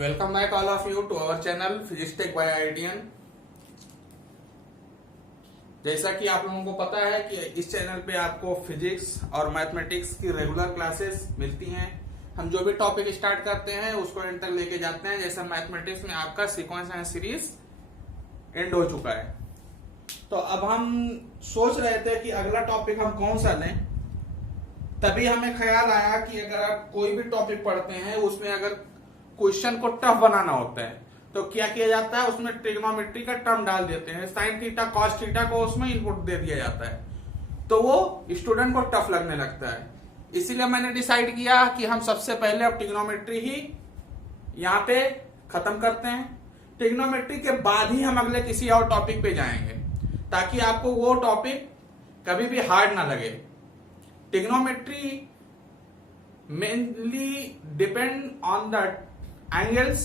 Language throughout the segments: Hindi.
Welcome back all of you to our channel physics tech by IITian. जैसा कि आप लोगों को पता है कि इस चैनल पे आपको फिजिक्स और मैथमेटिक्स की रेगुलर क्लासेस मिलती हैं। हम जो भी टॉपिक स्टार्ट करते हैं उसको एंड तक लेके जाते हैं। जैसा मैथमेटिक्स में आपका सीक्वेंस एंड सीरीज एंड हो चुका है, तो अब हम सोच रहे थे कि अगला टॉपिक हम कौन सा लें। तभी हमें ख्याल आया कि अगर आप कोई भी टॉपिक पढ़ते हैं उसमें अगर क्वेश्चन को टफ बनाना होता है तो क्या किया जाता है, उसमें ट्रिग्नोमेट्री का टर्म डाल देते हैं। साइन थीटा कॉस थीटा को उसमें इनपुट दे दिया जाता है, तो वो स्टूडेंट को टफ लगने लगता है। इसीलिए मैंने डिसाइड किया कि हम सबसे पहले अब ट्रिग्नोमेट्री ही यहाँ पे खत्म करते हैं। ट्रिग्नोमेट्री के बाद ही हम अगले किसी और टॉपिक पे जाएंगे, ताकि आपको वो टॉपिक कभी भी हार्ड ना लगे। Trigonometry mainly depend on the angles.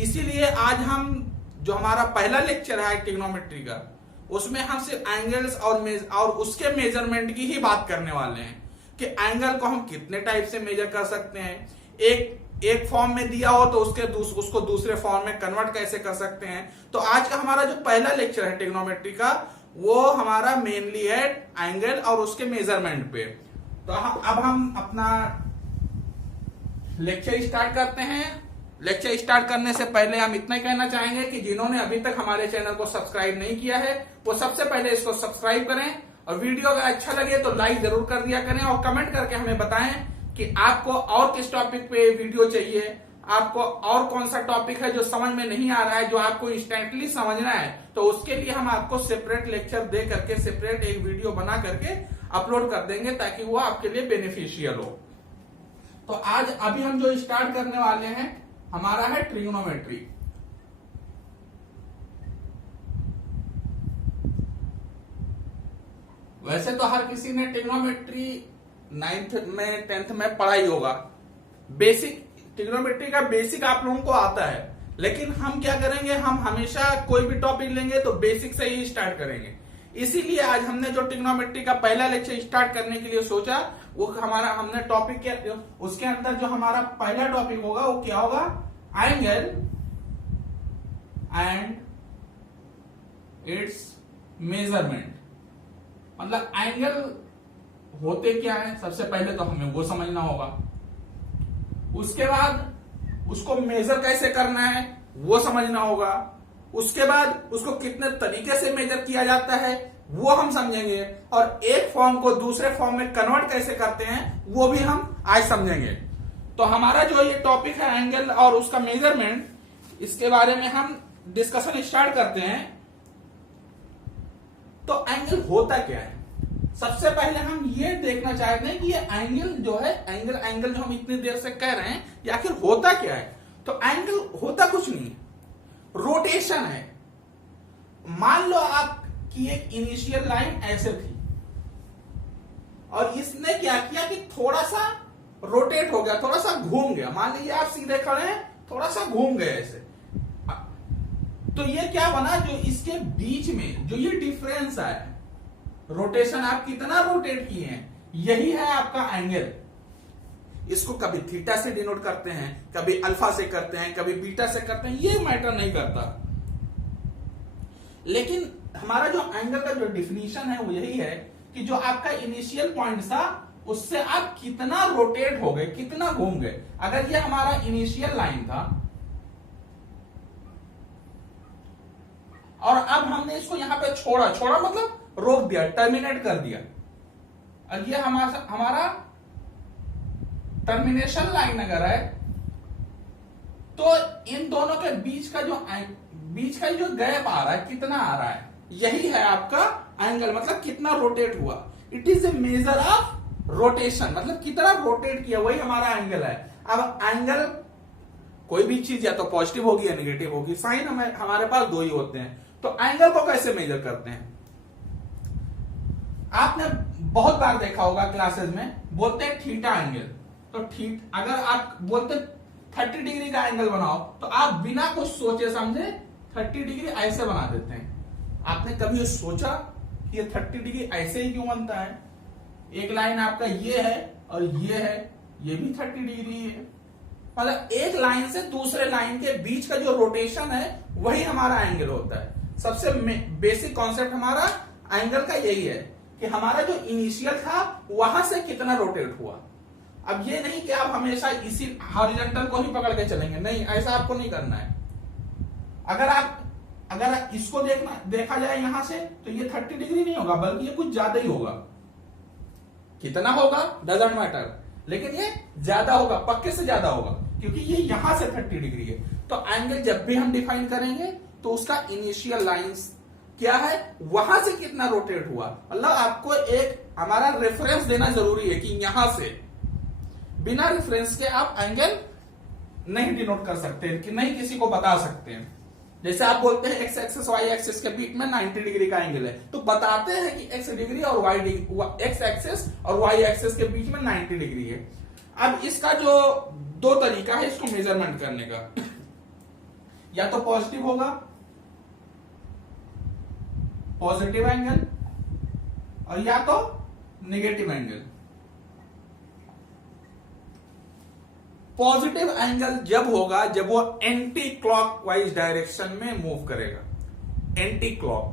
इसीलिए आज हम जो हमारा पहला लेक्चर है ट्रिग्नोमेट्री का, उसमें हम सिर्फ एंगल्स और उसके मेजरमेंट की ही बात करने वाले हैं कि एंगल को हम कितने टाइप से मेजर कर सकते हैं। एक फॉर्म में दिया हो तो उसको दूसरे फॉर्म में कन्वर्ट कैसे कर सकते हैं। तो आज का हमारा जो पहला लेक्चर है ट्रिग्नोमेट्री का, वो हमारा मेनली है एंगल और उसके मेजरमेंट पे। तो अब हम अपना लेक्चर स्टार्ट करते हैं। लेक्चर स्टार्ट करने से पहले हम इतना ही कहना चाहेंगे कि जिन्होंने अभी तक हमारे चैनल को सब्सक्राइब नहीं किया है वो सबसे पहले इसको सब्सक्राइब करें, और वीडियो अगर अच्छा लगे तो लाइक जरूर कर दिया करें, और कमेंट करके हमें बताएं कि आपको और किस टॉपिक पे वीडियो चाहिए, आपको और कौन सा टॉपिक है जो समझ में नहीं आ रहा है, जो आपको इंस्टेंटली समझना है। तो उसके लिए हम आपको सेपरेट लेक्चर दे करके सेपरेट एक वीडियो बना करके अपलोड कर देंगे, ताकि वो आपके लिए बेनिफिशियल हो। तो आज अभी हम जो स्टार्ट करने वाले हैं हमारा है ट्रिग्नोमेट्री। वैसे तो हर किसी ने ट्रिग्नोमेट्री 9th में 10th में पढ़ा ही होगा। बेसिक ट्रिग्नोमेट्री का बेसिक आप लोगों को आता है, लेकिन हम क्या करेंगे, हम हमेशा कोई भी टॉपिक लेंगे तो बेसिक से ही स्टार्ट करेंगे। इसीलिए आज हमने जो ट्रिग्नोमेट्री का पहला लेक्चर स्टार्ट करने के लिए सोचा, वो हमारा हमने टॉपिक क्या, उसके अंदर जो हमारा पहला टॉपिक होगा वो क्या होगा, एंगल एंड इट्स मेजरमेंट। मतलब एंगल होते क्या है, सबसे पहले तो हमें वो समझना होगा। उसके बाद उसको मेजर कैसे करना है वो समझना होगा। उसके बाद उसको कितने तरीके से मेजर किया जाता है वो हम समझेंगे, और एक फॉर्म को दूसरे फॉर्म में कन्वर्ट कैसे करते हैं वो भी हम आज समझेंगे। तो हमारा जो ये टॉपिक है एंगल और उसका मेजरमेंट, इसके बारे में हम डिस्कशन स्टार्ट करते हैं। तो एंगल होता क्या है, सबसे पहले हम ये देखना चाहते हैं कि ये एंगल जो है, एंगल जो हम इतनी देर से कह रहे हैं, ये आखिर होता क्या है। तो एंगल होता कुछ नहीं, रोटेशन है। मान लो आपकी एक इनिशियल लाइन ऐसे थी और इसने क्या किया कि थोड़ा सा रोटेट हो गया, थोड़ा सा घूम गया। मान लीजिए आप सीधे खड़े हैं, थोड़ा सा घूम गए ऐसे, तो ये क्या बना, जो इसके बीच में जो ये डिफरेंस आया, रोटेशन आप कितना रोटेट किए हैं, यही है आपका एंगल। इसको कभी थीटा से डिनोट करते हैं, कभी अल्फा से करते हैं, कभी बीटा से करते हैं, ये मैटर नहीं करता। लेकिन हमारा जो एंगल का जो डिफिनीशन है वो यही है कि जो आपका इनिशियल पॉइंट था उससे आप कितना रोटेट हो गए, कितना घूम गए। अगर ये हमारा इनिशियल लाइन था और अब हमने इसको यहां पे छोड़ा मतलब रोक दिया, टर्मिनेट कर दिया, और ये हमारा टर्मिनेशन लाइन अगर है, तो इन दोनों के बीच का जो गैप आ रहा है, कितना आ रहा है, यही है आपका एंगल। मतलब कितना रोटेट हुआ, it is a measure of rotation. मतलब कितना रोटेट किया, वही हमारा एंगल है। अब एंगल कोई भी चीज या तो पॉजिटिव होगी या नेगेटिव होगी, साइन हमारे पास दो ही होते हैं। तो एंगल को कैसे मेजर करते हैं, आपने बहुत बार देखा होगा क्लासेस में, बोलते हैं थीटा एंगल। तो अगर आप बोलते 30 डिग्री का एंगल बनाओ, तो आप बिना कुछ सोचे समझे 30 डिग्री ऐसे बना देते हैं। आपने कभी ये सोचा कि ये 30 डिग्री ऐसे ही क्यों बनता है। एक लाइन आपका ये है और ये है, ये भी 30 डिग्री है, मतलब एक लाइन से दूसरे लाइन के बीच का जो रोटेशन है वही हमारा एंगल होता है। सबसे बेसिक कॉन्सेप्ट हमारा एंगल का यही है कि हमारा जो इनिशियल था वहां से कितना रोटेट हुआ। अब ये नहीं कि आप हमेशा इसी हॉरिजॉन्टल को ही पकड़ के चलेंगे, नहीं, ऐसा आपको नहीं करना है। अगर इसको देखा जाए यहां से तो ये 30 डिग्री नहीं होगा, बल्कि ये कुछ ज्यादा ही होगा। कितना होगा डजंट मैटर, लेकिन ये ज्यादा होगा, पक्के से ज्यादा होगा, क्योंकि ये यहां से 30 डिग्री है। तो एंगल जब भी हम डिफाइन करेंगे तो उसका इनिशियल लाइंस क्या है, वहां से कितना रोटेट हुआ, मतलब आपको एक हमारा रेफरेंस देना जरूरी है कि यहां से, बिना रेफरेंस के आप एंगल नहीं डिनोट कर सकते, कि नहीं किसी को बता सकते हैं। जैसे आप बोलते हैं एक्स एक्सिस वाई एक्सिस के बीच में 90 डिग्री का एंगल है, तो बताते हैं कि एक्स डिग्री और वाई एक्स एक्सिस और वाई एक्सिस के बीच में 90 डिग्री है। अब इसका जो दो तरीका है इसको मेजरमेंट करने का, या तो पॉजिटिव होगा, पॉजिटिव एंगल, और या तो नेगेटिव एंगल। पॉजिटिव एंगल जब होगा जब वो एंटी क्लॉकवाइज डायरेक्शन में मूव करेगा। एंटी क्लॉक,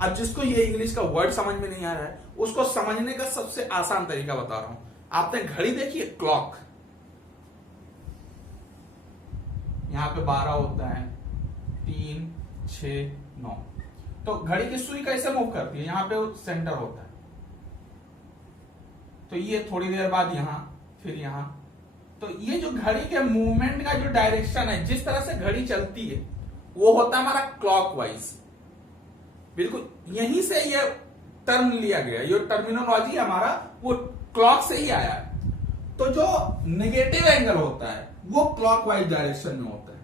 अब जिसको ये इंग्लिश का वर्ड समझ में नहीं आ रहा है उसको समझने का सबसे आसान तरीका बता रहा हूं। आपने घड़ी देखी है, क्लॉक, यहां पे 12 होता है, 3, 6, 9, तो घड़ी की सुई कैसे मूव करती है, यहां पे वो सेंटर होता है, तो ये थोड़ी देर बाद यहां, फिर यहां, तो ये जो घड़ी के मूवमेंट का जो डायरेक्शन है, जिस तरह से घड़ी चलती है, वो होता है हमारा क्लॉकवाइज। बिल्कुल यहीं से ये टर्म लिया गया, ये टर्मिनोलॉजी हमारा वो क्लॉक से ही आया है। तो जो नेगेटिव एंगल होता है वो क्लॉकवाइज डायरेक्शन में होता है।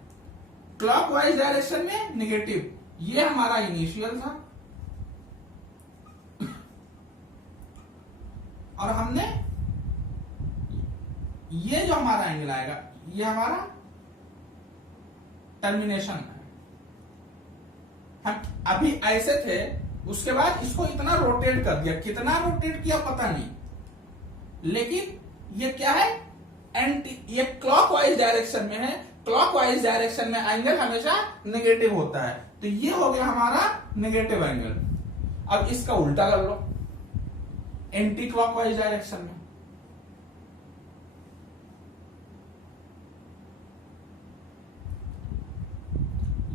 क्लॉकवाइज डायरेक्शन में नेगेटिव, ये हमारा इनिशियल था, और हमने ये जो हमारा एंगल आएगा ये हमारा टर्मिनेशन है। हम अभी ऐसे थे, उसके बाद इसको इतना रोटेट कर दिया, कितना रोटेट किया पता नहीं, लेकिन ये क्या है, ये क्लॉकवाइज डायरेक्शन में है। क्लॉकवाइज डायरेक्शन में एंगल हमेशा नेगेटिव होता है, तो ये हो गया हमारा नेगेटिव एंगल। अब इसका उल्टा कर लो, एंटी क्लॉकवाइज डायरेक्शन में,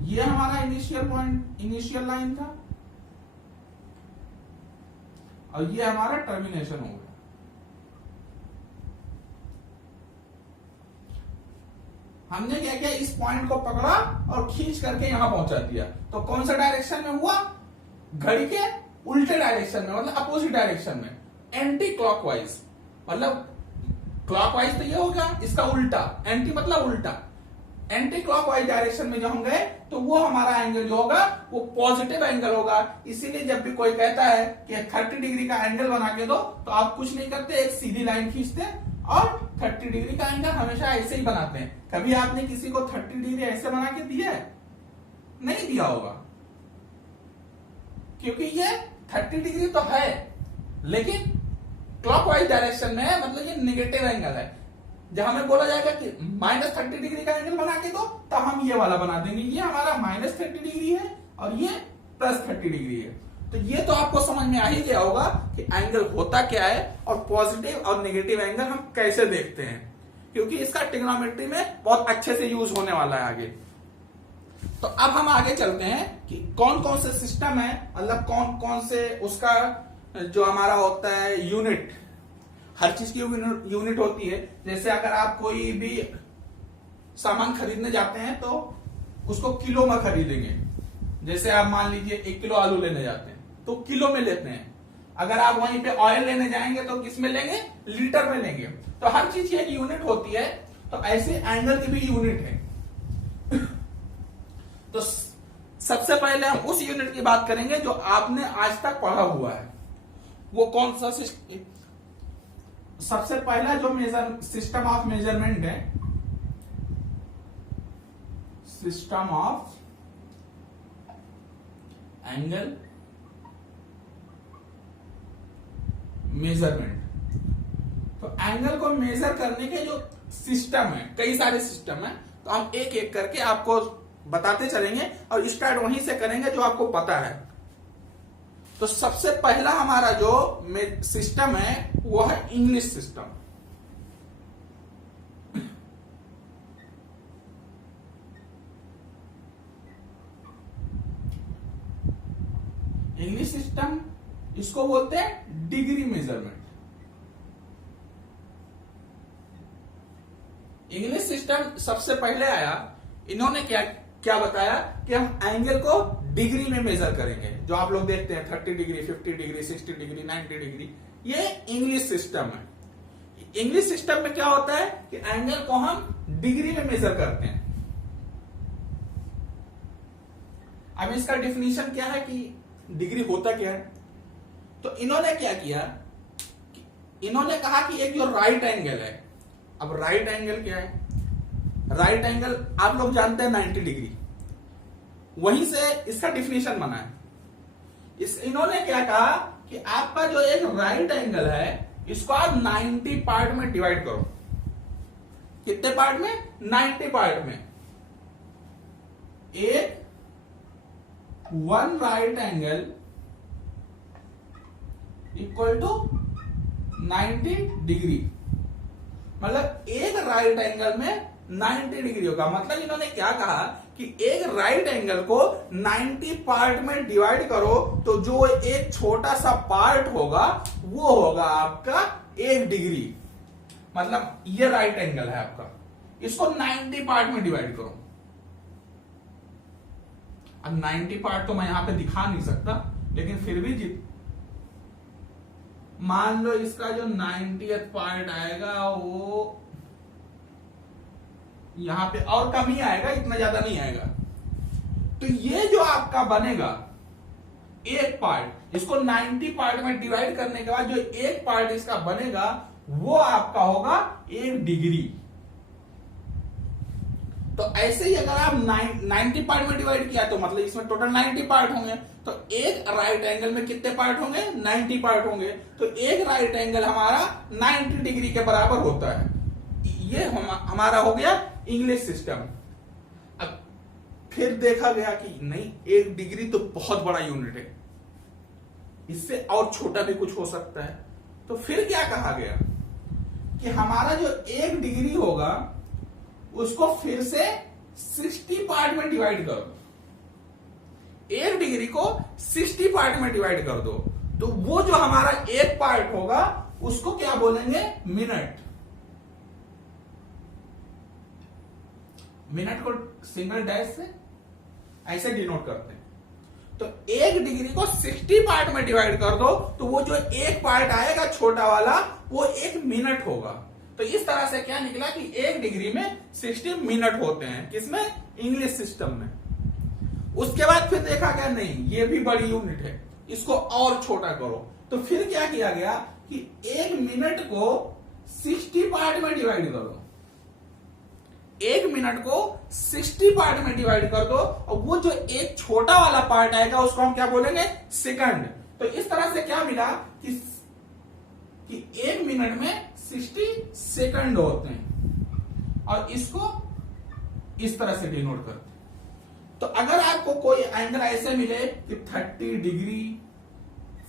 ये हमारा इनिशियल पॉइंट, इनिशियल लाइन था, और ये हमारा टर्मिनेशन हो गया। हमने क्या किया, इस पॉइंट को पकड़ा और खींच करके यहां पहुंचा दिया। तो कौन सा डायरेक्शन में हुआ, घड़ी के उल्टे डायरेक्शन में, मतलब अपोजिट डायरेक्शन में, एंटी क्लॉकवाइज। मतलब क्लॉकवाइज तो ये हो गया, इसका उल्टा, एंटी मतलब उल्टा, एंटी क्लॉकवाइज डायरेक्शन में जो हम गए तो वो हमारा एंगल जो होगा वो पॉजिटिव एंगल होगा। इसीलिए जब भी कोई कहता है कि 30 डिग्री का एंगल बना के दो, तो आप कुछ नहीं करते, एक सीधी लाइन खींचते और 30 डिग्री का एंगल हमेशा ऐसे ही बनाते हैं। कभी आपने किसी को 30 डिग्री ऐसे बना के दिया है? नहीं दिया होगा, क्योंकि ये 30 डिग्री तो है लेकिन क्लॉकवाइज डायरेक्शन में है, मतलब ये नेगेटिव एंगल है। जब हमें बोला जाएगा कि -30 डिग्री का एंगल बना के दो, तो हम ये वाला बना देंगे, ये हमारा -30 डिग्री है और ये +30 डिग्री है। तो ये तो आपको समझ में आ ही गया होगा कि एंगल होता क्या है और पॉजिटिव और नेगेटिव एंगल हम कैसे देखते हैं, क्योंकि इसका ट्रिग्नोमेट्री में बहुत अच्छे से यूज होने वाला है आगे। तो अब हम आगे चलते हैं कि कौन कौन से सिस्टम है, मतलब कौन कौन से उसका जो हमारा होता है यूनिट, हर चीज की यूनिट होती है। जैसे अगर आप कोई भी सामान खरीदने जाते हैं तो उसको किलो में खरीदेंगे। जैसे आप मान लीजिए 1 किलो आलू लेने जाते हैं तो किलो में लेते हैं। अगर आप वहीं पे ऑयल लेने जाएंगे तो किस में लेंगे, लीटर में लेंगे। तो हर चीज की एक यूनिट होती है, तो ऐसे एंगल की भी यूनिट है। तो सबसे पहले हम उस यूनिट की बात करेंगे जो आपने आज तक पढ़ा हुआ है। वो कौन सा सबसे पहला जो सिस्टम ऑफ मेजरमेंट है, सिस्टम ऑफ एंगल मेजरमेंट। तो एंगल को मेजर करने के जो सिस्टम है, कई सारे सिस्टम है, तो हम एक एक करके आपको बताते चलेंगे और स्टार्ट वहीं से करेंगे जो आपको पता है। तो सबसे पहला हमारा जो सिस्टम है वो है इंग्लिश सिस्टम। इंग्लिश सिस्टम इसको बोलते हैं डिग्री मेजरमेंट। इंग्लिश सिस्टम सबसे पहले आया, इन्होंने क्या क्या बताया कि हम एंगल को डिग्री में मेजर करेंगे। जो आप लोग देखते हैं 30 डिग्री, 50 डिग्री, 60 डिग्री, 90 डिग्री, ये इंग्लिश सिस्टम है। इंग्लिश सिस्टम में क्या होता है कि एंगल को हम डिग्री में मेजर करते हैं। अब इसका डिफिनीशन क्या है कि डिग्री होता क्या है। तो इन्होंने क्या किया, इन्होंने कहा कि एक जो राइट एंगल है, अब राइट एंगल क्या है, राइट एंगल आप लोग जानते हैं 90 डिग्री, वहीं से इसका डिफिनीशन बना है। इन्होंने क्या कहा कि आपका जो एक राइट एंगल है इसको आप 90 पार्ट में डिवाइड करो। कितने पार्ट में? 90 पार्ट में। एक one right angle equal to 90 degree, मतलब एक राइट एंगल में 90 डिग्री होगा। मतलब इन्होंने क्या कहा कि एक राइट एंगल को 90 पार्ट में डिवाइड करो तो जो एक छोटा सा पार्ट होगा वो होगा आपका 1 डिग्री। मतलब ये राइट एंगल है आपका, इसको 90 पार्ट में डिवाइड करो। अब 90 पार्ट तो मैं यहां पे दिखा नहीं सकता, लेकिन फिर भी मान लो इसका जो 90th पार्ट आएगा वो यहां पे और कम ही आएगा, इतना ज्यादा नहीं आएगा। तो ये जो आपका बनेगा एक पार्ट, इसको 90 पार्ट में डिवाइड करने के बाद जो एक पार्ट इसका बनेगा वो आपका होगा 1 डिग्री। तो ऐसे ही अगर आप 90 पार्ट में डिवाइड किया तो मतलब इसमें टोटल 90 पार्ट होंगे। तो एक राइट एंगल में कितने पार्ट होंगे? 90 पार्ट होंगे। तो एक राइट एंगल हमारा 90 डिग्री के बराबर होता है। ये हमारा हो गया इंग्लिश सिस्टम। अब फिर देखा गया कि नहीं, 1 डिग्री तो बहुत बड़ा यूनिट है, इससे और छोटा भी कुछ हो सकता है। तो फिर क्या कहा गया कि हमारा जो 1 डिग्री होगा उसको फिर से 60 पार्ट में डिवाइड कर दो। 1 डिग्री को 60 पार्ट में डिवाइड कर दो तो वो जो हमारा एक पार्ट होगा उसको क्या बोलेंगे? मिनट। मिनट को सिंगल डैश से ऐसे डिनोट करते हैं। तो 1 डिग्री को 60 पार्ट में डिवाइड कर दो तो वो जो एक पार्ट आएगा छोटा वाला वो 1 मिनट होगा। तो इस तरह से क्या निकला कि 1 डिग्री में 60 मिनट होते हैं। किसमें? इंग्लिश सिस्टम में। उसके बाद फिर देखा गया नहीं, ये भी बड़ी यूनिट है, इसको और छोटा करो। तो फिर क्या किया गया कि 1 मिनट को 60 पार्ट में डिवाइड करो। 1 मिनट को 60 पार्ट में डिवाइड कर दो और वो जो एक छोटा वाला पार्ट आएगा उसको हम क्या बोलेंगे? सेकंड। तो इस तरह से क्या मिला कि 1 मिनट में 60 सेकंड होते हैं और इसको इस तरह से डिनोट करते हैं। तो अगर आपको कोई एंगल ऐसे मिले कि 30 डिग्री,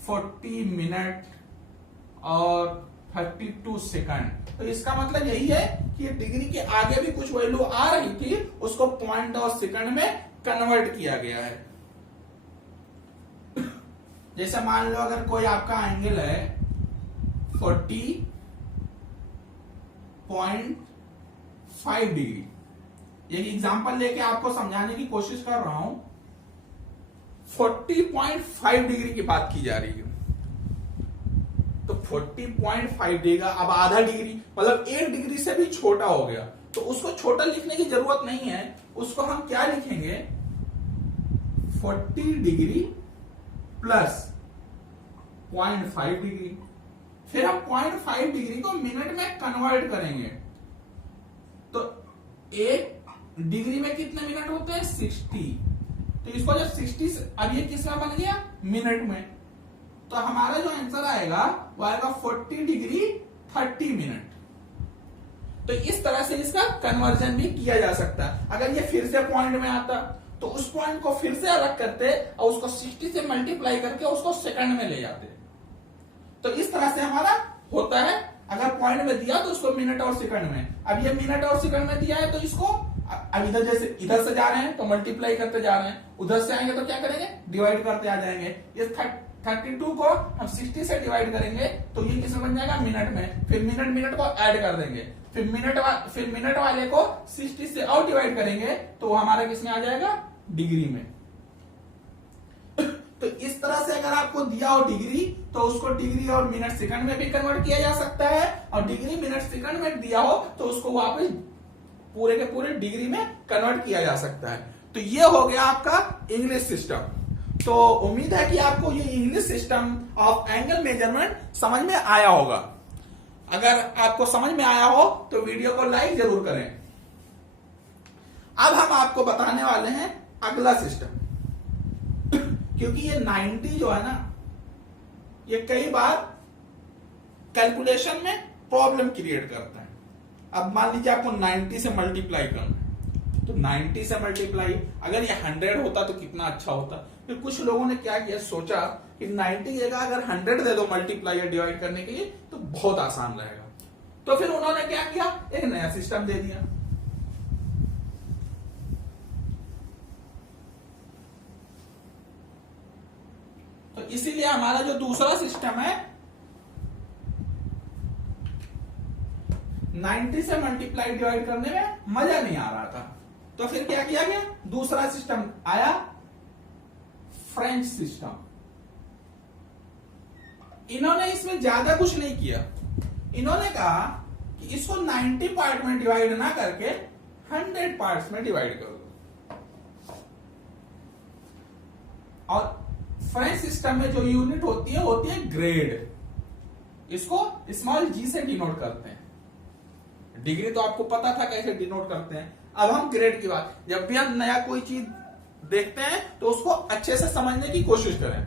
40 मिनट और 32 सेकंड, तो इसका मतलब यही है कि डिग्री के आगे भी कुछ वैल्यू आ रही थी, उसको पॉइंट और सेकंड में कन्वर्ट किया गया है। जैसे मान लो अगर कोई आपका एंगल है 40.5 डिग्री, ये एग्जांपल लेके आपको समझाने की कोशिश कर रहा हूं। 40.5 डिग्री की बात की जा रही है। तो 40.5 डिग्री का अब आधा डिग्री मतलब 1 डिग्री से भी छोटा हो गया। तो उसको छोटा लिखने की जरूरत नहीं है, उसको हम क्या लिखेंगे? 40 डिग्री प्लस 0.5 डिग्री। फिर हम 0.5 डिग्री को मिनट में कन्वर्ट करेंगे। तो 1 डिग्री में कितने मिनट होते हैं? 60। तो इसको जब 60 से अब ये किस में बन गया? मिनट में। तो हमारा जो आंसर आएगा वो आएगा 40 डिग्री 30 मिनट। तो इस तरह से इसका कन्वर्जन भी किया जा सकता है। अगर ये फिर से पॉइंट में आता तो उस पॉइंट को फिर से अलग करते और उसको 60 से मल्टीप्लाई करके उसको सेकंड में ले जाते। तो इस तरह से हमारा होता है। अगर पॉइंट में दिया तो उसको मिनट और सेकंड में, अब ये मिनट और सेकंड में दिया है तो इसको अब इधर जैसे इधर से जा रहे हैं तो मल्टीप्लाई करते जा रहे हैं, उधर से आएंगे तो क्या करेंगे, डिवाइड करते आ जाएंगे। ये 32 को हम 60 से डिवाइड करेंगे तो ये किसमें बन जाएगा, मिनट में। फिर मिनट मिनट को ऐड कर देंगे, फिर मिनट वाले को 60 से और डिवाइड करेंगे तो वो हमारा किसमें आ जाएगा, डिग्री में। तो इस तरह से अगर आपको दिया हो डिग्री तो उसको डिग्री और मिनट सेकंड में भी कन्वर्ट किया जा सकता है, और डिग्री मिनट सेकंड में दिया हो तो उसको वापस पूरे के पूरे डिग्री में कन्वर्ट किया जा सकता है। तो ये हो गया आपका इंग्लिश सिस्टम। तो उम्मीद है कि आपको ये English system of angle measurement समझ में आया होगा। अगर आपको समझ में आया हो तो वीडियो को लाइक जरूर करें। अब हम आपको बताने वाले हैं अगला सिस्टम, क्योंकि ये 90 जो है ना, ये कई बार कैलकुलेशन में प्रॉब्लम क्रिएट करता है। अब मान लीजिए आपको 90 से मल्टीप्लाई करना है, तो 90 से मल्टीप्लाई अगर ये 100 होता तो कितना अच्छा होता। फिर कुछ लोगों ने क्या किया, सोचा कि 90 की जगह अगर 100 दे दो मल्टीप्लाई या डिवाइड करने के लिए तो बहुत आसान रहेगा। तो फिर उन्होंने क्या किया, एक नया सिस्टम दे दिया। तो इसीलिए हमारा जो दूसरा सिस्टम है 90 से मल्टीप्लाई डिवाइड करने में मजा नहीं आ रहा था। तो फिर क्या किया गया, दूसरा सिस्टम आया, फ्रेंच सिस्टम। इन्होंने इसमें ज्यादा कुछ नहीं किया। इन्होंने कहा कि इसको 90 पार्ट में डिवाइड ना करके 100 पार्ट्स में डिवाइड कर दो। और फ्रेंच सिस्टम में जो यूनिट होती है ग्रेड। इसको स्मॉल जी से डिनोट करते हैं। डिग्री तो आपको पता था कैसे डिनोट करते हैं। अब हम ग्रेड की बात, जब भी हम नया कोई चीज देखते हैं तो उसको अच्छे से समझने की कोशिश करें।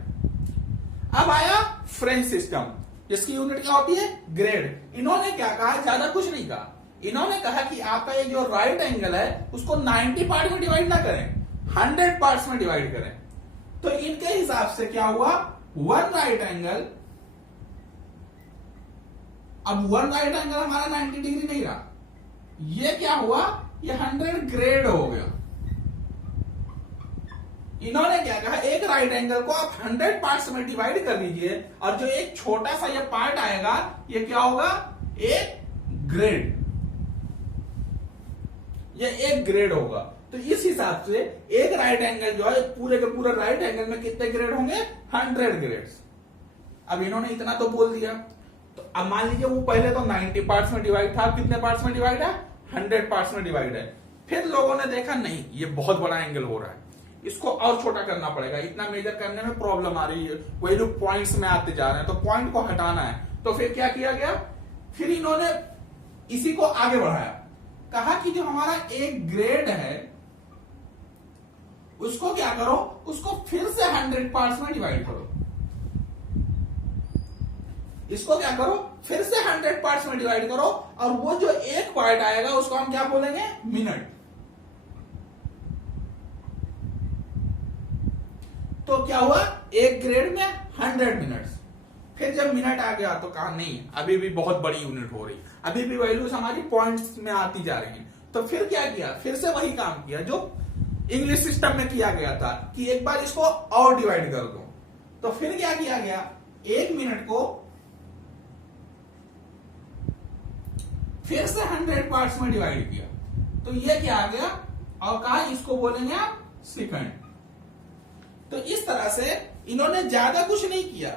अब आया फ्रेंच सिस्टम, जिसकी यूनिट क्या होती है, ग्रेड। इन्होंने क्या कहा, ज्यादा कुछ नहीं कहा। इन्होंने कहा कि आपका ये जो राइट एंगल है उसको 90 पार्ट में डिवाइड ना करें, 100 पार्ट्स में डिवाइड करें। तो इनके हिसाब से क्या हुआ, वन राइट एंगल, अब वन राइट एंगल हमारा 90 डिग्री नहीं रहा, ये क्या हुआ, ये 100 ग्रेड हो गया। इन्होंने क्या कहा, एक राइट एंगल को आप 100 पार्ट्स में डिवाइड कर लीजिए और जो एक छोटा सा ये पार्ट आएगा ये क्या होगा, एक ग्रेड। ये एक ग्रेड होगा। तो इस हिसाब से एक राइट एंगल जो है पूरे के पूरे राइट एंगल में कितने ग्रेड होंगे, 100 ग्रेड्स। अब इन्होंने इतना तो बोल दिया। तो अब मान लीजिए वो पहले तो 90 पार्ट्स में डिवाइड था, कितने पार्ट्स में डिवाइड है, 100 पार्ट्स में डिवाइड है। फिर लोगों ने देखा नहीं ये बहुत बड़ा एंगल हो रहा है, इसको और छोटा करना पड़ेगा, इतना मेजर करने में प्रॉब्लम आ रही है, वही लोग पॉइंट्स में आते जा रहे हैं, तो पॉइंट को हटाना है। तो फिर क्या किया गया, फिर इन्होंने इसी को आगे बढ़ाया, कहा कि जो हमारा एक ग्रेड है उसको क्या करो, उसको फिर से 100 पार्ट्स में डिवाइड करो। इसको क्या करो, फिर से 100 पार्ट्स में डिवाइड करो, और वो जो एक पार्ट आएगा उसको हम क्या बोलेंगे, मिनट। तो क्या हुआ, एक ग्रेड में 100 मिनट्स। फिर जब मिनट आ गया तो कहा नहीं, अभी भी बहुत बड़ी यूनिट हो रही, अभी भी वैल्यूज हमारी पॉइंट्स में आती जा रही हैं। तो फिर क्या किया, फिर से वही काम किया जो इंग्लिश सिस्टम में किया गया था कि एक बार इसको और डिवाइड कर दो। तो फिर क्या किया गया, एक मिनट को फिर से 100 पार्ट्स में डिवाइड किया। तो ये क्या आ गया, और कहा इसको बोलेंगे आप सेकंड। तो इस तरह से इन्होंने ज्यादा कुछ नहीं किया।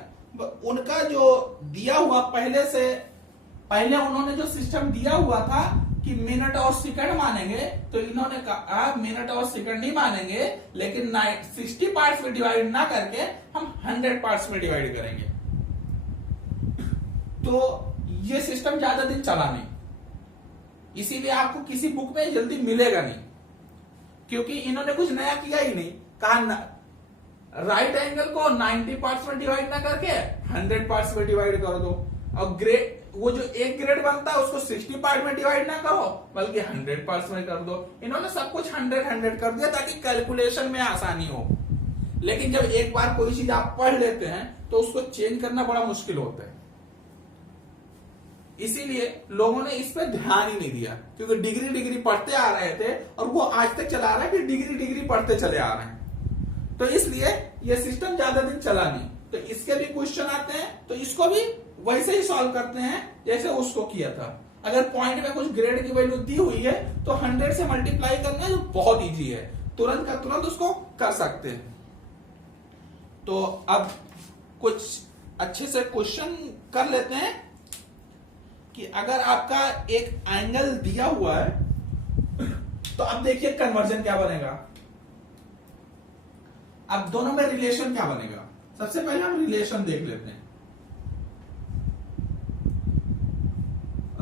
उनका जो दिया हुआ पहले उन्होंने जो सिस्टम दिया हुआ था कि मिनट और सेकंड मानेंगे, तो इन्होंने कहा मिनट और सेकंड नहीं मानेंगे, लेकिन 60 पार्ट्स में डिवाइड ना करके हम 100 पार्ट्स में डिवाइड करेंगे। तो ये सिस्टम ज्यादा दिन चला नहीं, इसीलिए आपको किसी बुक में जल्दी मिलेगा नहीं, क्योंकि इन्होंने कुछ नया किया ही नहीं। कहा राइट एंगल को 90 पार्ट्स में डिवाइड ना करके 100 पार्ट्स में डिवाइड कर दो, और वो जो एक ग्रेड बनता है उसको 60 पार्ट में डिवाइड ना करो बल्कि 100 पार्ट्स में कर दो। इन्होंने सब कुछ 100 कर दिया ताकि कैलकुलेशन में आसानी हो। लेकिन जब एक बार कोई चीज आप पढ़ लेते हैं तो उसको चेंज करना बड़ा मुश्किल होता है, इसीलिए लोगों ने इस पर ध्यान ही नहीं दिया, क्योंकि डिग्री डिग्री पढ़ते आ रहे थे और वो आज तक चला रहा है कि डिग्री डिग्री पढ़ते चले आ रहे हैं, तो इसलिए ये सिस्टम ज्यादा दिन चला नहीं। तो इसके भी क्वेश्चन आते हैं तो इसको भी वैसे ही सॉल्व करते हैं जैसे उसको किया था। अगर पॉइंट में कुछ ग्रेड की वैल्यू दी हुई है तो 100 से मल्टीप्लाई करना जो बहुत इजी है, तुरंत का तुरंत उसको कर सकते हैं। तो अब कुछ अच्छे से क्वेश्चन कर लेते हैं कि अगर आपका एक एंगल दिया हुआ है तो अब देखिए कन्वर्जन क्या बनेगा। अब दोनों में रिलेशन क्या बनेगा, सबसे पहले हम रिलेशन देख लेते हैं।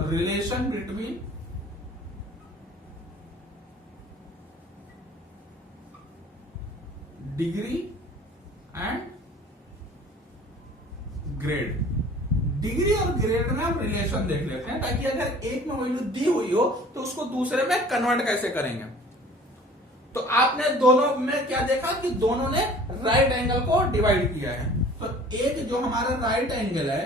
Relation between degree and grade. Degree और ग्रेड में हम रिलेशन देख लेते हैं ताकि अगर एक में वैल्यू दी हुई हो तो उसको दूसरे में कन्वर्ट कैसे करेंगे। तो आपने दोनों में क्या देखा कि दोनों ने राइट एंगल को डिवाइड किया है। तो एक जो हमारा राइट एंगल है,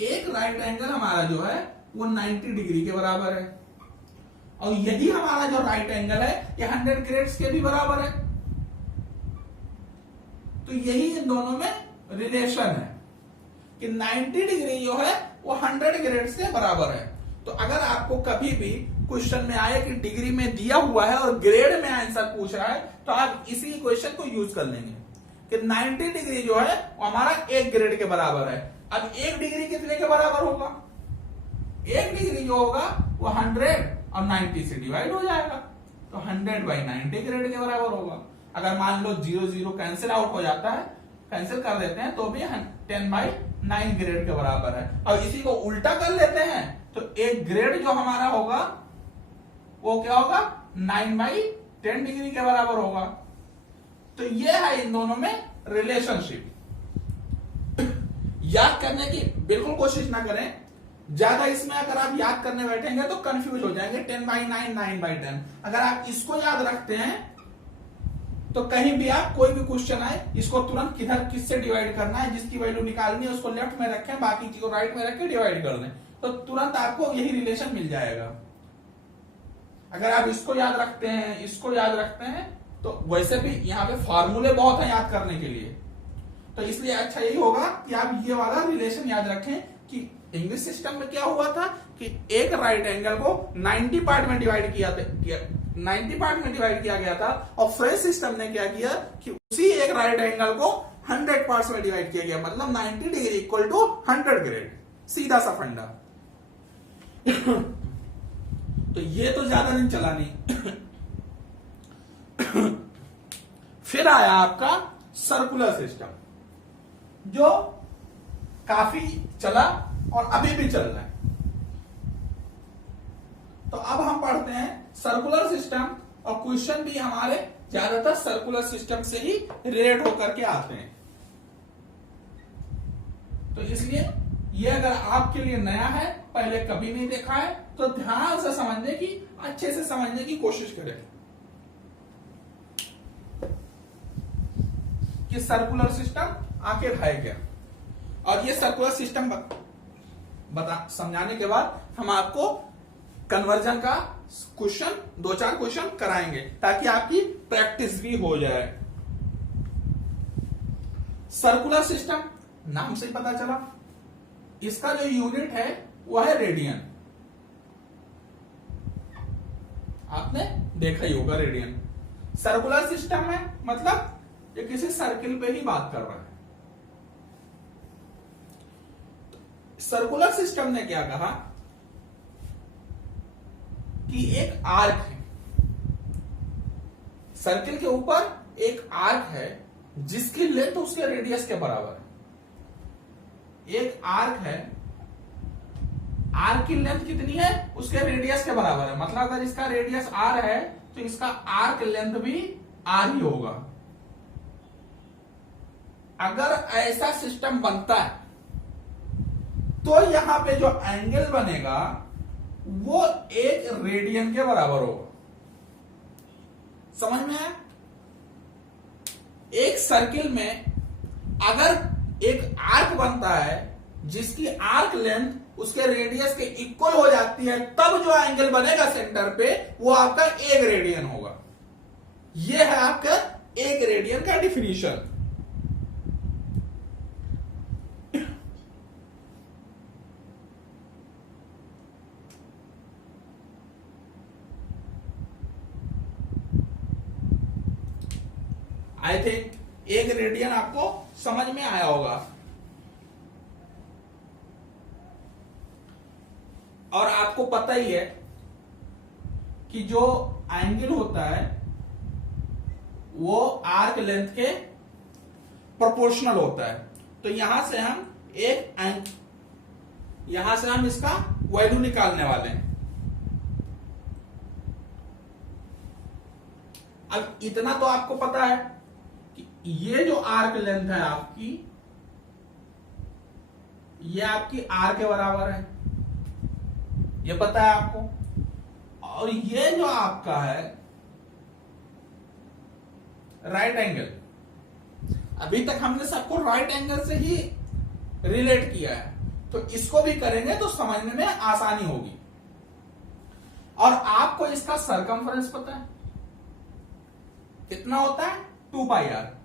एक राइट एंगल हमारा जो है वो 90 डिग्री के बराबर है और यही हमारा जो राइट एंगल है ये 100 ग्रेड्स के भी बराबर है। तो यही इन दोनों में रिलेशन है कि 90 डिग्री जो है वो 100 ग्रेड्स के बराबर है। तो अगर आपको कभी भी क्वेश्चन में आए कि डिग्री में दिया हुआ है और ग्रेड में आंसर पूछ रहा है तो आप इसी क्वेश्चन को यूज कर लेंगे कि 90 डिग्री जो है वो हमारा एक ग्रेड के बराबर है। अब एक डिग्री कितने के बराबर होगा, एक डिग्री जो होगा वो 100 और 90 से डिवाइड हो जाएगा तो 100/90 ग्रेड के बराबर होगा। अगर मान लो 0 कैंसिल आउट हो जाता है, कैंसिल कर देते हैं तो भी 10/9 ग्रेड के बराबर है। और इसी को उल्टा कर लेते हैं तो एक ग्रेड जो हमारा होगा वो क्या होगा 9/10 डिग्री के बराबर होगा। तो ये है इन दोनों में रिलेशनशिप। याद करने की बिल्कुल कोशिश ना करें, ज्यादा इसमें अगर आप याद करने बैठेंगे तो कंफ्यूज हो जाएंगे। 10/9 9/10 अगर आप इसको याद रखते हैं तो कहीं भी आप कोई भी क्वेश्चन आए इसको तुरंत किधर किससे डिवाइड करना है, जिसकी वैल्यू निकालनी है उसको लेफ्ट में रखें, बाकी चीज को राइट में रख के डिवाइड कर दें तो तुरंत आपको यही रिलेशन मिल जाएगा। अगर आप इसको याद रखते हैं, इसको याद रखते हैं तो वैसे भी यहाँ पे फॉर्मूले बहुत है याद करने के लिए, तो इसलिए अच्छा यही होगा कि आप ये वाला रिलेशन याद रखें कि इंग्लिश सिस्टम में क्या हुआ था कि एक राइट एंगल को 90 पार्ट में डिवाइड किया 90 पार्ट में डिवाइड किया गया था और फ्रेंच सिस्टम ने क्या किया कि उसी एक राइट एंगल को 100 पार्ट्स में डिवाइड किया गया, मतलब 90 डिग्री इक्वल टू 100 ग्रेड। सीधा सा फंडा। तो ये तो ज्यादा दिन चला नहीं। फिर आया आपका सर्कुलर सिस्टम जो काफी चला और अभी भी चल रहा है। तो अब हम पढ़ते हैं सर्कुलर सिस्टम और क्वेश्चन भी हमारे ज्यादातर सर्कुलर सिस्टम से ही रिलेट होकर के आते हैं। तो इसलिए ये अगर आपके लिए नया है, पहले कभी नहीं देखा है तो ध्यान से समझने की, अच्छे से समझने की कोशिश करें कि सर्कुलर सिस्टम आखिर है क्या। और ये सर्कुलर सिस्टम समझाने के बाद हम आपको कन्वर्जन का क्वेश्चन 2-4 क्वेश्चन कराएंगे ताकि आपकी प्रैक्टिस भी हो जाए। सर्कुलर सिस्टम नाम से ही पता चला, इसका जो यूनिट है वह है रेडियन। आपने देखा ही होगा रेडियन। सर्कुलर सिस्टम है मतलब ये किसी सर्किल पे ही बात कर रहा है। सर्कुलर सिस्टम ने क्या कहा कि एक आर्क है, सर्किल के ऊपर एक आर्क है जिसकी लेंथ उसके रेडियस के बराबर है। एक आर्क है, आर्क की लेंथ कितनी है उसके रेडियस के बराबर है, मतलब अगर इसका रेडियस आर है तो इसका आर्क लेंथ भी आर ही होगा। अगर ऐसा सिस्टम बनता है तो यहां पे जो एंगल बनेगा वो 1 रेडियन के बराबर होगा। समझ में आया? एक सर्किल में अगर एक आर्क बनता है जिसकी आर्क लेंथ उसके रेडियस के इक्वल हो जाती है, तब जो एंगल बनेगा सेंटर पे वो आपका 1 रेडियन होगा। यह है आपका 1 रेडियन का डिफिनीशन। आई थिंक 1 रेडियन आपको समझ में आया होगा। और आपको पता ही है कि जो एंगल होता है वो आर्क लेंथ के प्रोपोर्शनल होता है। तो यहां से हम इसका वैल्यू निकालने वाले हैं। अब इतना तो आपको पता है कि ये जो आर्क लेंथ है आपकी, ये आपकी आर के बराबर है, ये पता है आपको। और ये जो आपका है राइट एंगल, अभी तक हमने सबको राइट एंगल से ही रिलेट किया है, तो इसको भी करेंगे तो समझने में आसानी होगी। और आपको इसका सरकमफ्रेंस पता है कितना होता है? 2 पाई आर।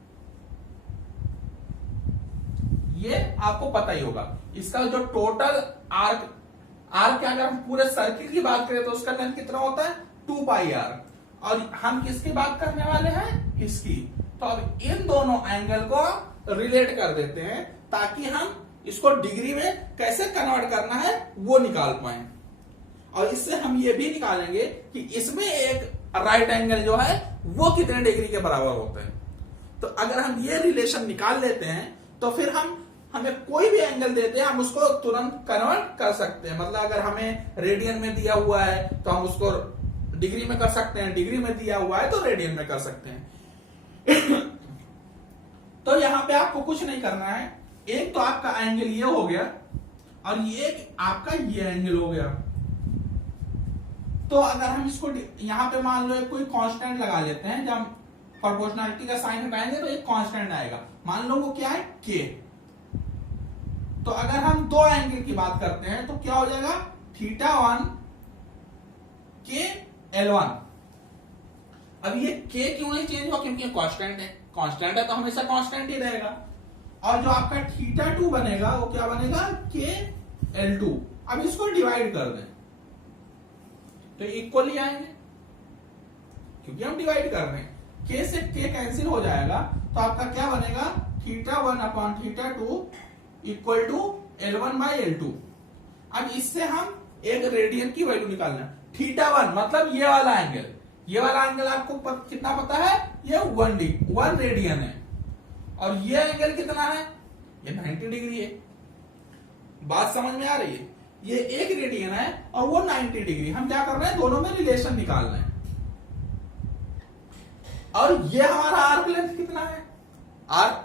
ये आपको पता ही होगा। इसका जो टोटल आर्क के अगर हम पूरे सर्किल की बात करें तो उसका लेंथ कितना होता है? 2 पाई आर। और हम किसकी बात करने वाले हैं? इसकी। तो अब इन दोनों एंगल को रिलेट कर देते हैं ताकि हम इसको डिग्री में कैसे कन्वर्ट करना है वो निकाल पाए। और इससे हम ये भी निकालेंगे कि इसमें एक राइट एंगल जो है वो कितने डिग्री के बराबर होते हैं। तो अगर हम ये रिलेशन निकाल लेते हैं तो फिर हमें कोई भी एंगल देते हैं हम उसको तुरंत कन्वर्ट कर सकते हैं। मतलब अगर हमें रेडियन में दिया हुआ है तो हम उसको डिग्री में कर सकते हैं, डिग्री में दिया हुआ है तो रेडियन में कर सकते हैं। तो यहां पे आपको कुछ नहीं करना है। एक तो आपका एंगल ये हो गया और ये आपका ये एंगल हो गया। तो अगर हम इसको यहां पे मान लो कोई कांस्टेंट लगा लेते हैं, जब प्रोपोर्शनैलिटी का साइन हटाएंगे तो एक कांस्टेंट आएगा, मान लो वो क्या है? के। तो अगर हम 2 एंगल की बात करते हैं तो क्या हो जाएगा? θ1 के L1। अब ये के क्यों नहीं चेंज हुआ? क्योंकि कांस्टेंट है। कांस्टेंट है तो हमेशा कांस्टेंट ही रहेगा। और जो आपका θ2 बनेगा वो क्या बनेगा? के L2। अब इसको डिवाइड कर दें तो इक्वली आएंगे क्योंकि हम डिवाइड कर रहे हैं। के से के कैंसिल हो जाएगा तो आपका क्या बनेगा? θ1 upon θ2 equal to L1 by L2। अब इससे हम एक रेडियन की वैल्यू निकालना। θ1 मतलब ये वाला एंगल, ये वाला एंगल आपको कितना पता है? ये 1 रेडियन है। और ये एंगल कितना है? ये 90 डिग्री है। बात समझ में आ रही है? ये 1 रेडियन है और वो 90 डिग्री। हम क्या कर रहे हैं? दोनों में रिलेशन निकाल रहे हैं। और ये हमारा आर्क लेंथ कितना है? आर्क,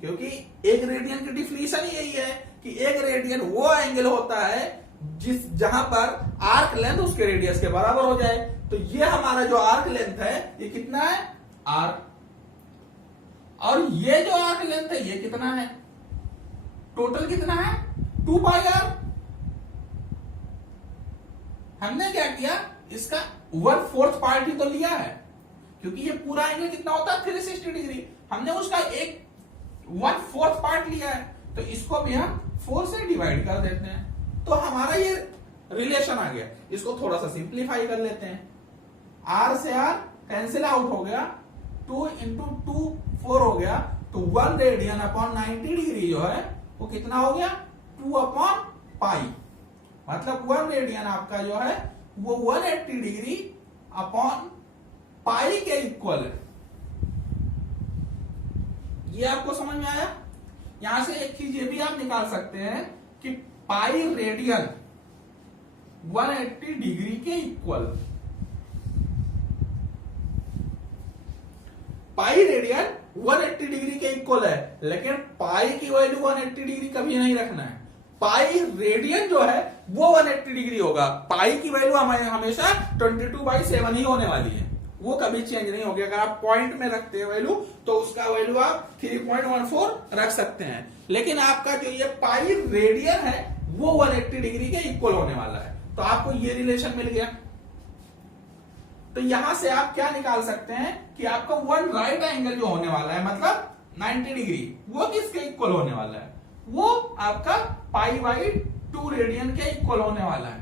क्योंकि 1 रेडियन की डिफिनीशन यही है कि 1 रेडियन वो एंगल होता है जहां पर आर्क लेंथ उसके रेडियस के बराबर हो जाए। तो ये हमारा जो आर्क लेंथ है ये कितना है? आर। और ये जो आर्क लेंथ है ये कितना है? टोटल कितना है? 2 पाई आर। हमने क्या किया? इसका 1/4 पार्ट ही तो लिया है, क्योंकि ये पूरा एंगल कितना होता है? 360 डिग्री। हमने उसका एक 1/4 पार्ट लिया है, तो इसको भी हम 4 से डिवाइड कर देते हैं। तो हमारा ये रिलेशन आ गया। इसको थोड़ा सा सिंप्लीफाई कर लेते हैं। आर से आर कैंसिल आउट हो गया, 2 इंटू 2 4 हो गया। तो 1 रेडियन अपॉन 90 डिग्री जो है वो कितना हो गया? 2 अपॉन पाई। मतलब 1 रेडियन आपका जो है वो 180 डिग्री अपॉन पाई के इक्वल है। ये आपको समझ में आया? यहां से एक चीज ये भी आप निकाल सकते हैं कि पाई रेडियन 180 डिग्री के इक्वल। पाई रेडियन 180 डिग्री के इक्वल है, लेकिन पाई की वैल्यू 180 डिग्री कभी नहीं रखना है। पाई रेडियन जो है वो 180 डिग्री होगा, पाई की वैल्यू हमेशा 22/7 ही होने वाली है, वो कभी चेंज नहीं होगी। अगर आप पॉइंट में रखते हैं वैल्यू तो उसका वैल्यू आप 3.14 रख सकते हैं, लेकिन आपका जो ये पाई रेडियन है वो 180 डिग्री के इक्वल होने वाला है। तो आपको ये रिलेशन मिल गया। तो यहां से आप क्या निकाल सकते हैं कि आपका वन राइट एंगल जो होने वाला है, मतलब 90 डिग्री, वो किसके इक्वल होने वाला है, वो आपका π/2 रेडियन के इक्वल होने वाला है।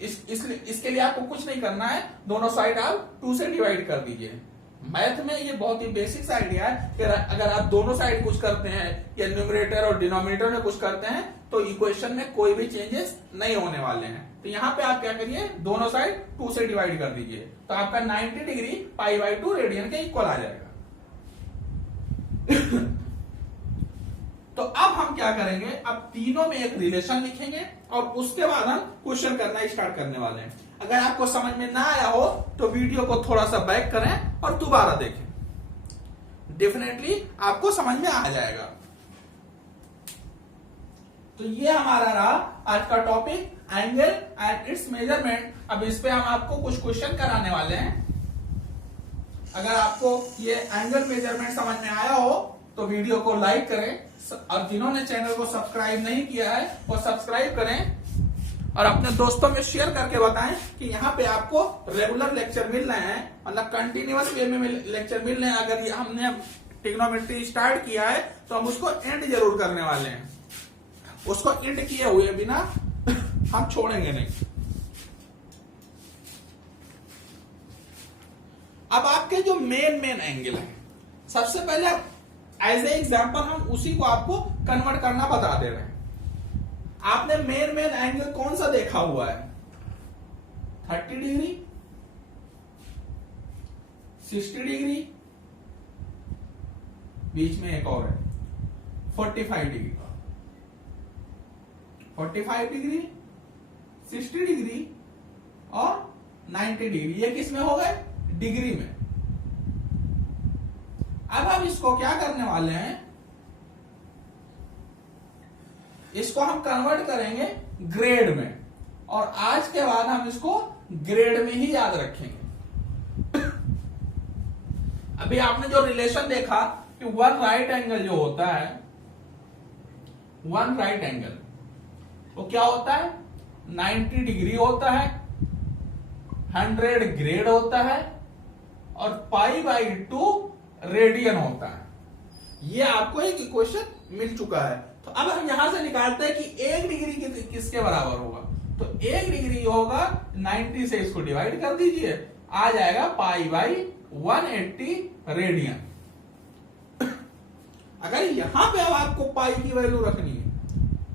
इसके लिए आपको कुछ नहीं करना है, दोनों साइड आप 2 से डिवाइड कर दीजिए। मैथ में ये बहुत ही बेसिक आइडिया है कि अगर आप दोनों साइड कुछ करते हैं या न्यूमरेटर और डिनोमिनेटर में कुछ करते हैं तो इक्वेशन में कोई भी चेंजेस नहीं होने वाले हैं। तो यहां पे आप क्या करिए, दोनों साइड 2 से डिवाइड कर दीजिए, तो आपका 90 डिग्री π/2 रेडियन के इक्वल आ जाएगा। तो अब हम क्या करेंगे, अब तीनों में एक रिलेशन लिखेंगे और उसके बाद हम क्वेश्चन करना स्टार्ट करने वाले हैं। अगर आपको समझ में ना आया हो तो वीडियो को थोड़ा सा बैक करें और दोबारा देखें, डेफिनेटली आपको समझ में आ जाएगा। तो ये हमारा रहा आज का topic, angle and it's measurement. अब इस पे हम आपको कुछ क्वेश्चन कराने वाले हैं। अगर आपको ये एंगल मेजरमेंट समझ में आया हो तो वीडियो को लाइक करें, और जिन्होंने चैनल को सब्सक्राइब नहीं किया है वो सब्सक्राइब करें और अपने दोस्तों में शेयर करके बताएं कि यहाँ पे आपको रेगुलर लेक्चर मिल रहे हैं, मतलब कंटिन्यूअस वे में लेक्चर मिल रहे हैं। अगर ये हमने ट्रिग्नोमेट्री स्टार्ट किया है तो हम उसको एंड जरूर करने वाले हैं, उसको एंड किए हुए बिना हम छोड़ेंगे नहीं। अब आपके जो मेन एंगल है, सबसे पहले एज ए एग्जाम्पल हम उसी को आपको कन्वर्ट करना बता दे रहे हैं। आपने मेन एंगल कौन सा देखा हुआ है, 30 डिग्री, 60 डिग्री, बीच में एक और है 45 डिग्री, 45 डिग्री, 60 डिग्री और 90 डिग्री। ये किस में हो गए, डिग्री में। अब हम इसको क्या करने वाले हैं, इसको हम कन्वर्ट करेंगे ग्रेड में, और आज के बाद हम इसको ग्रेड में ही याद रखेंगे। अभी आपने जो रिलेशन देखा कि वन राइट एंगल जो होता है, वन राइट एंगल वो क्या होता है, 90 डिग्री होता है, 100 ग्रेड होता है और π/2 रेडियन होता है। ये आपको एक इक्वेशन मिल चुका है। तो अब हम यहां से निकालते हैं कि 1 डिग्री किसके बराबर होगा। तो 1 डिग्री होगा 90 से, इसको डिवाइड कर दीजिए, आ जाएगा π/180 रेडियन। अगर यहां पे अब आपको पाई की वैल्यू रखनी है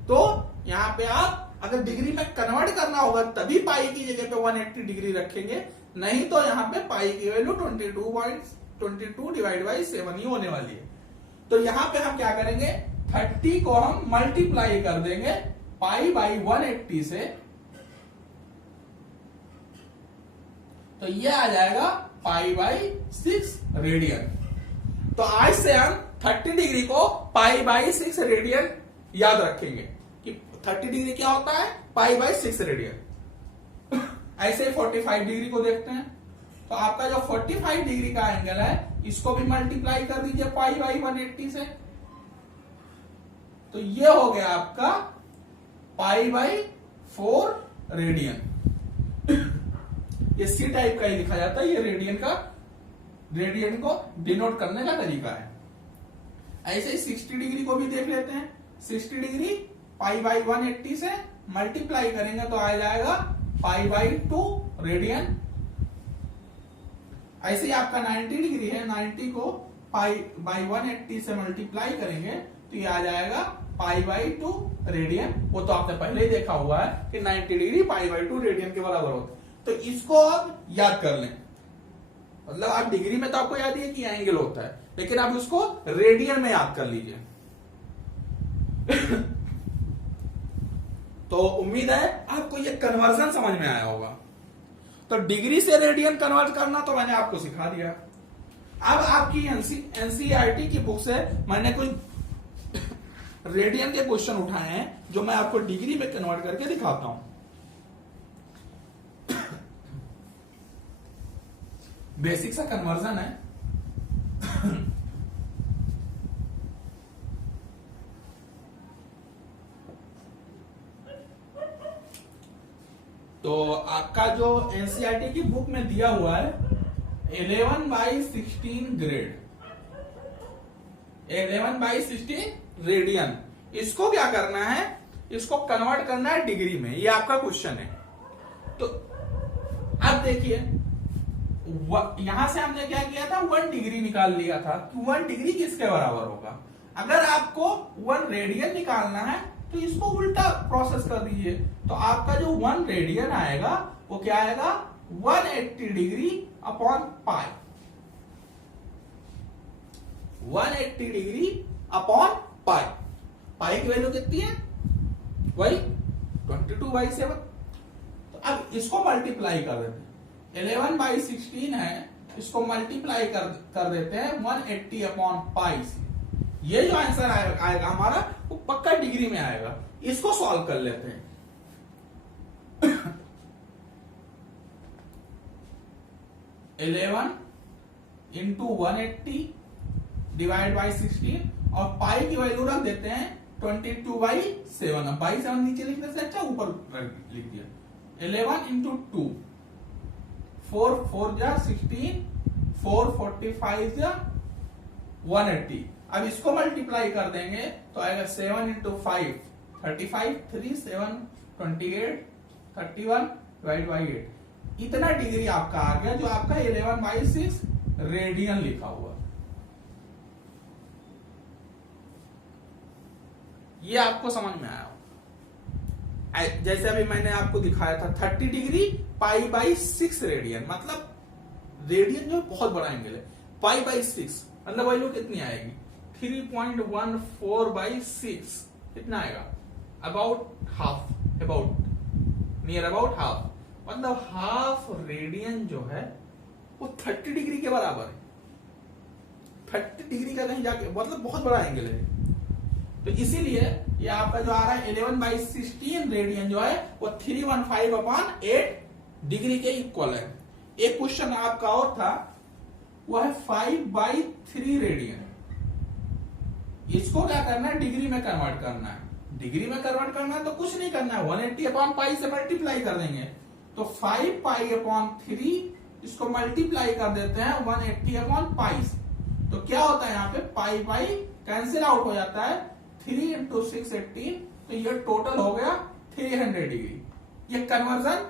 तो यहां पे आप अगर डिग्री में कन्वर्ट करना होगा तभी पाई की जगह पे 180 डिग्री रखेंगे, नहीं तो यहां पे पाई की वैल्यू 22/7 ही होने वाली है। तो यहां पे हम क्या करेंगे, 30 को हम मल्टीप्लाई कर देंगे π/180 से, तो ये आ जाएगा π/6 रेडियन। तो आज से हम 30 डिग्री को π/6 रेडियन याद रखेंगे कि 30 डिग्री क्या होता है, π/6 रेडियन। ऐसे 45 डिग्री को देखते हैं, तो आपका जो 45 डिग्री का एंगल है इसको भी मल्टीप्लाई कर दीजिए π/180 से, तो ये हो गया आपका π/4 रेडियन। ये सी टाइप का ही लिखा जाता है, ये रेडियन को डिनोट करने का तरीका है। ऐसे ही 60 डिग्री को भी देख लेते हैं, 60 डिग्री π/180 से मल्टीप्लाई करेंगे तो आ जाएगा π/2 रेडियन। ऐसे ही आपका 90 डिग्री है, 90 को π/180 से मल्टीप्लाई करेंगे तो ये आ जाएगा π/2 रेडियन। वो तो आपने पहले ही देखा हुआ है कि 90 डिग्री π/2 रेडियन के बराबर होता है। तो इसको आप याद कर लें, मतलब आप डिग्री में तो आपको याद है कि एंगल होता है, लेकिन आप उसको रेडियन में याद कर लीजिए। तो उम्मीद है आपको ये कन्वर्जन समझ में आया होगा। तो डिग्री से रेडियन कन्वर्ट करना तो मैंने आपको सिखा दिया। अब आपकी एनसीईआरटी की बुक से मैंने कुछ रेडियन के क्वेश्चन उठाए हैं जो मैं आपको डिग्री में कन्वर्ट करके दिखाता हूं। बेसिक सा कन्वर्जन है। तो आपका जो एनसीईआरटी की बुक में दिया हुआ है 11/16 ग्रेड, 11/16 रेडियन, इसको क्या करना है, इसको कन्वर्ट करना है डिग्री में। ये आपका क्वेश्चन है। तो अब देखिए यहां से हमने क्या किया था, 1 डिग्री निकाल लिया था कि 1 डिग्री किसके बराबर होगा। अगर आपको 1 रेडियन निकालना है तो इसको उल्टा प्रोसेस कर दीजिए। तो आपका जो 1 रेडियन आएगा वो क्या आएगा, 180 degree upon pi, 180 degree upon pi. Pi की वैल्यू कितनी है, वही 22/7। तो अब इसको मल्टीप्लाई कर देते हैं, 11/16 है, इसको मल्टीप्लाई कर देते हैं 180 अपॉन पाई से। ये जो आंसर आएगा हमारा वो पक्का डिग्री में आएगा। इसको सॉल्व कर लेते हैं। 11 इंटू 180 डिवाइड बाई 16 और पाई की वैल्यू रख देते हैं 22/7। अब 7 नीचे लिखने से अच्छा ऊपर लिख दिया। 11 इंटू 2, 4 4 जा 16, 4 45 जा 180। अब इसको मल्टीप्लाई कर देंगे तो आएगा 7 इंटू 5 35, 3 7 28, 31 डिवाइड बाई 8। इतना डिग्री आपका आ गया जो आपका 11/6 रेडियन लिखा हुआ। ये आपको समझ में आया। जैसे अभी मैंने आपको दिखाया था 30 डिग्री पाई/6 रेडियन, मतलब रेडियन जो बहुत बड़ा एंगल है। पाई/6 मतलब वैल्यू कितनी आएगी, 3.14/6 कितना आएगा, about half, near about half, मतलब हाफ रेडियन जो है वो 30 डिग्री के बराबर है। 30 डिग्री का नहीं जाके, मतलब बहुत बड़ा एंगल है। तो इसीलिए ये आपका जो आ रहा है 11/16 रेडियन जो है वो 315/8 डिग्री के इक्वल है। एक क्वेश्चन आपका और था, वो है 5/3 रेडियन। इसको क्या करना है, डिग्री में कन्वर्ट करना है। डिग्री में कन्वर्ट करना है तो कुछ नहीं करना है, 180/पाई से मल्टीप्लाई कर देंगे। तो 5π/3 इसको मल्टीप्लाई कर देते हैं 180/पाई से। तो क्या होता है यहाँ पे, पाई कैंसिल आउट हो जाता है, 3 इंटू 6 18। तो ये टोटल हो गया 300 डिग्री। ये कन्वर्जन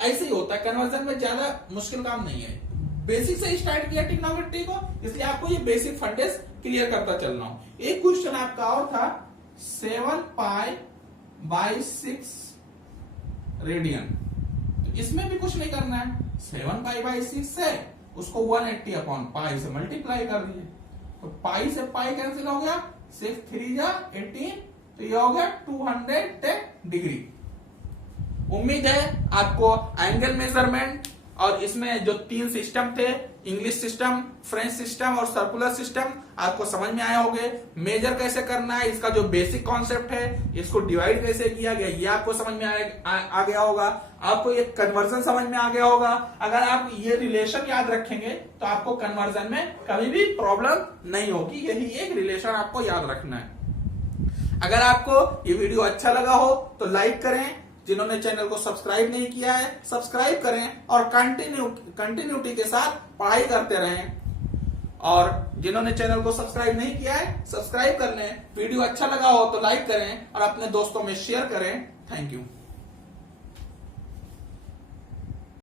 ऐसे ही होता है, कन्वर्जन में ज्यादा मुश्किल काम नहीं है। बेसिक से स्टार्ट किया ट्रिग्नोमेट्री को, इसलिए आपको ये बेसिक फंडेस क्लियर करता चलना हो। एक क्वेश्चन आपका और था 7π/6 रेडियन। तो इसमें भी कुछ नहीं करना है, 7π/6 है, उसको 180/पाई से मल्टीप्लाई कर दिए। तो पाई से पाई कैंसिल हो गया, 6 3 जा 18। तो ये हो गया 210 डिग्री। उम्मीद है आपको एंगल मेजरमेंट और इसमें जो 3 सिस्टम थे, इंग्लिश सिस्टम, फ्रेंच सिस्टम और सर्कुलर सिस्टम, आपको समझ में आए होंगे। मेजर कैसे करना है, इसका जो बेसिक कॉन्सेप्ट है, इसको डिवाइड कैसे किया गया, ये आपको समझ में आ गया होगा। आपको ये कन्वर्जन समझ में आ गया होगा। अगर आप ये रिलेशन याद रखेंगे तो आपको कन्वर्जन में कभी भी प्रॉब्लम नहीं होगी। यही एक रिलेशन आपको याद रखना है। अगर आपको ये वीडियो अच्छा लगा हो तो लाइक करें, जिन्होंने चैनल को सब्सक्राइब नहीं किया है सब्सक्राइब करें और कंटिन्यूटी के साथ पढ़ाई करते रहें। और जिन्होंने चैनल को सब्सक्राइब नहीं किया है सब्सक्राइब कर लें। वीडियो अच्छा लगा हो तो लाइक करें और अपने दोस्तों में शेयर करें। Thank you.